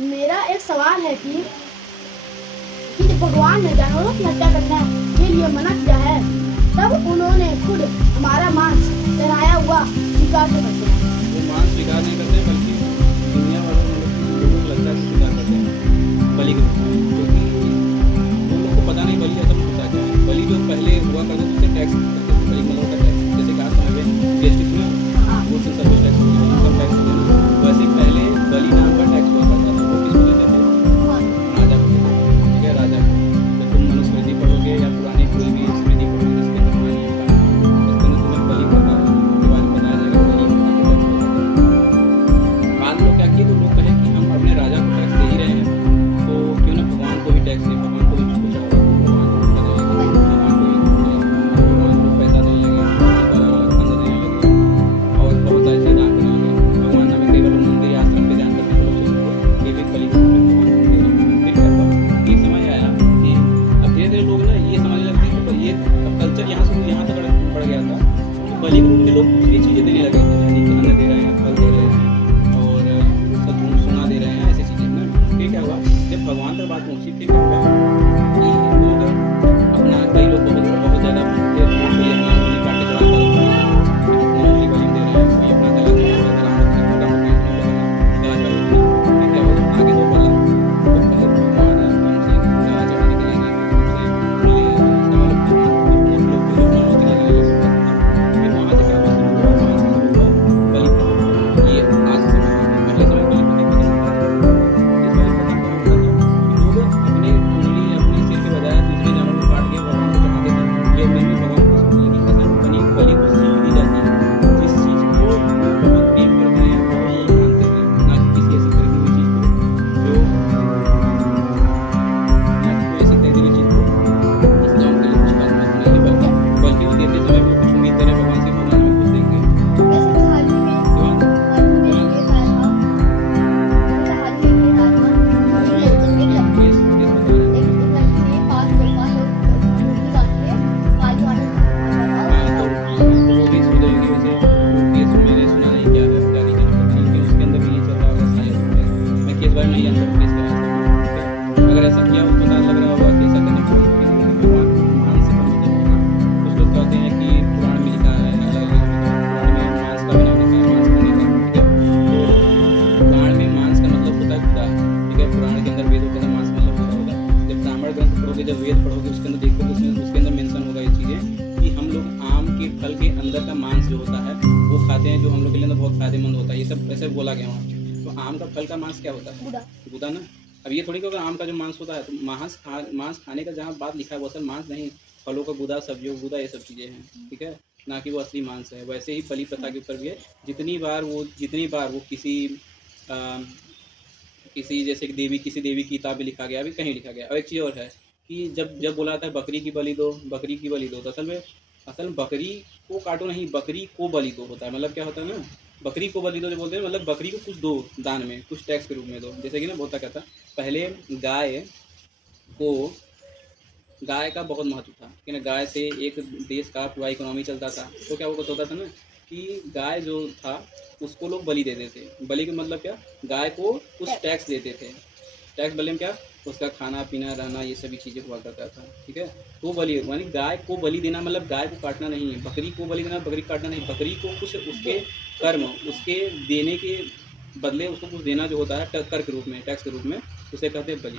मेरा एक सवाल है कि जब भगवान ने जानवरों की हत्या करने के लिए मना किया है, तब उन्होंने खुद हमारा मांस चढ़ाया हुआ स्वीकार क्यों करते हैं? वो मांस स्वीकार नहीं करते बल्कि दुनिया वालों लोगों को लगता है कि स्वीकार करते हैं बलि के रूप में, क्योंकि उन लोगों को पता नहीं बलि असल में होता क्या है। बलि जो पहले हुआ करते थे उससे टैक्स करते थे, बलि मतलब होता टैक्स। जैसे कि आज समय में जीएसटी सुना, गुड्स एंड सर्विस टैक्स हो गया, इनकम टैक्स हो गया, वैसे पहले बलि नाम का टैक्स हुआ करता था। वो किसको देते थे? राजा को देते थे, ठीक है, राजा को। जब तुम मनुस्मृति पढ़ोगे या पुरानी कोई भी स्मृति पढ़ोगे जिसके अंदर कहानी है, उसके अंदर तुम्हें बलि करना के बारे में बताया जाएगा, बलि करना के टैक्स हुआ करता था। बाद लोग क्या किए, तो लोग कहे कि हम अपने राजा को टैक्स दे ही रहे हैं, तो क्यों ना भगवान को भी टैक्स दें, भगवान को भी कुछ चढ़ावा दें, भगवान को देने लगे, भगवान को पैसा देने लगे, भगवान को अन्न देने लगे और बहुत सारी चीज़ें दान करने लगे। भगवान ना भी केवल मंदिर या आश्रम के ध्यान करने के लोग चले, ये भी बलि के रूप में भगवान को दे रहे हैं। फिर क्या हुआ कि समझ आया कि अब धीरे धीरे लोग ना ये समझने लगते हैं कि ये कल्चर यहाँ से यहाँ तक बढ़ गया था कि बलि के रूप में लोग दूसरी चीज़ें देने लगे थे, यानी कि अन्न दे रहे हैं, फल दे रहे हैं और सोना दे रहे हैं, ऐसी चीज़ें ना। फिर क्या हुआ, जब भगवान तक बात पहुँची, फिर क्या हुआ कि लोग अपना, कई लोग बहुत ज़्यादा कोई अपना उंगली काट के चढ़ाता है, उंगली बलि दे रहे हैं, कोई अपना गला चढ़ाता है, गला चढ़ाता है। फिर क्या हुआ, आगे तो बढ़ा, तो पहले भगवान हमसे गला चढ़ाने के लिए हमसे बोले, इसका मतलब लोग को जो मानव देने लगे। फिर वहाँ से क्या हुआ, शुरू हुआ, वहाँ से शुरू हुआ बलि प्रथा। ये आज के समय में, पहले समय बलि प्रथा खत्म होता था। इस बलि प्रथा में क्या होता था कि लोग अपनी उंगली अपने सिर के बजाय दूसरे जानवर को काट के भगवान को चढ़ाते थे। ये उम्मीद में भगवान को समझने की असल में बलि को सीख दी जाती है, जिस चीज़ को लोग बहुत प्रेम करते हैं, बहुत मानते हैं, ना कि किसी ऐसी खरीदी हुई चीज़ को जो ना कि कोई ऐसी खरीदी हुई चीज़ को जिसका उनके लिए कुछ खास महत्व नहीं है, बल्कि वो देते समय भी वो कुछ उम्मीद करें भगवान से, भगवान हमें कुछ देंगे। वैसे तो हाल ही में भगवान ये आया था, हाल ही में आया था, केस केस बता रहे हैं। एक लड़की ने 5 मूर्ति काट के काली माता हाँ, तो वो भी सुधर गई। वैसे वो केस मैंने सुना नहीं, क्या है क्या नहीं क्या पता नहीं, लेकिन उसके अंदर भी ये चल रहा होगा शायद। मैं केस बारे में नहीं जानता केस क्या है। अगर ऐसा किया हो तो पता लग रहा होगा कि ऐसा करने पर भगवान को मान से मतलब होगा। कुछ लोग कहते हैं कि पुराण में लिखा है, अलग अलग पुराण में मांस का बना लिखा है, मांस खाने का, ठीक है। तो पुराण में मांस का मतलब होता है खुदा, ठीक है। पुराण के अंदर वेदों के अंदर मांस मतलब खुदा होता है। जब ब्राह्मण ग्रंथ पढ़ोगे, जब वेद पढ़ोगे, उसके अंदर देखोगे, उसमें उसके अंदर मेंशन होगा ये चीज़ें कि हम लोग आम के फल के अंदर का मांस जो होता है वो खाते हैं, जो हम लोग के लिए अंदर बहुत फायदेमंद होता है। ये सब ऐसे बोला गया वहाँ। तो आम का फल का मांस क्या होता है? गुदा। गुदा ना। अब ये थोड़ी कि आम का जो मांस होता है तो मांस खाने का जहाँ बात लिखा है वो असल मांस नहीं, फलों का गुदा, सब्जियों का गुदा, ये सब चीज़ें हैं, ठीक है, ना कि वो असली मांस है। वैसे ही बलि प्रथा के ऊपर भी है। जितनी बार वो किसी जैसे कि किसी देवी की किताब में लिखा गया, अभी कहीं लिखा गया। और एक चीज़ और है कि जब जब बोला था बकरी की बलि दो, बकरी की बलि दो, तो असल में बकरी को काटो नहीं, बकरी को बलि दो होता है। मतलब क्या होता है ना, बकरी को बलि दो जो बोलते हैं, मतलब बकरी को कुछ दो दान में, कुछ टैक्स के रूप में दो। जैसे कि ना बहुत क्या था, पहले को गाय का बहुत महत्व था कि ना, गाय से एक देश का पूरा इकोनॉमी चलता था। तो क्या वो होता था ना कि गाय जो था उसको लोग बलि देते थे। बलि का मतलब क्या, गाय को कुछ टैक्स देते थे। टैक्स बलि में क्या, उसका खाना पीना रहना ये सभी चीज़ें हुआ करता था, ठीक है। तो बलि यानी गाय को बलि देना मतलब गाय को काटना नहीं है, बकरी को बलि देना, बकरी काटना नहीं, बकरी को कुछ उसके कर्म, उसके देने के बदले उसको कुछ देना जो होता है कर के रूप में, टैक्स के रूप में, उसे कहते हैं बलि।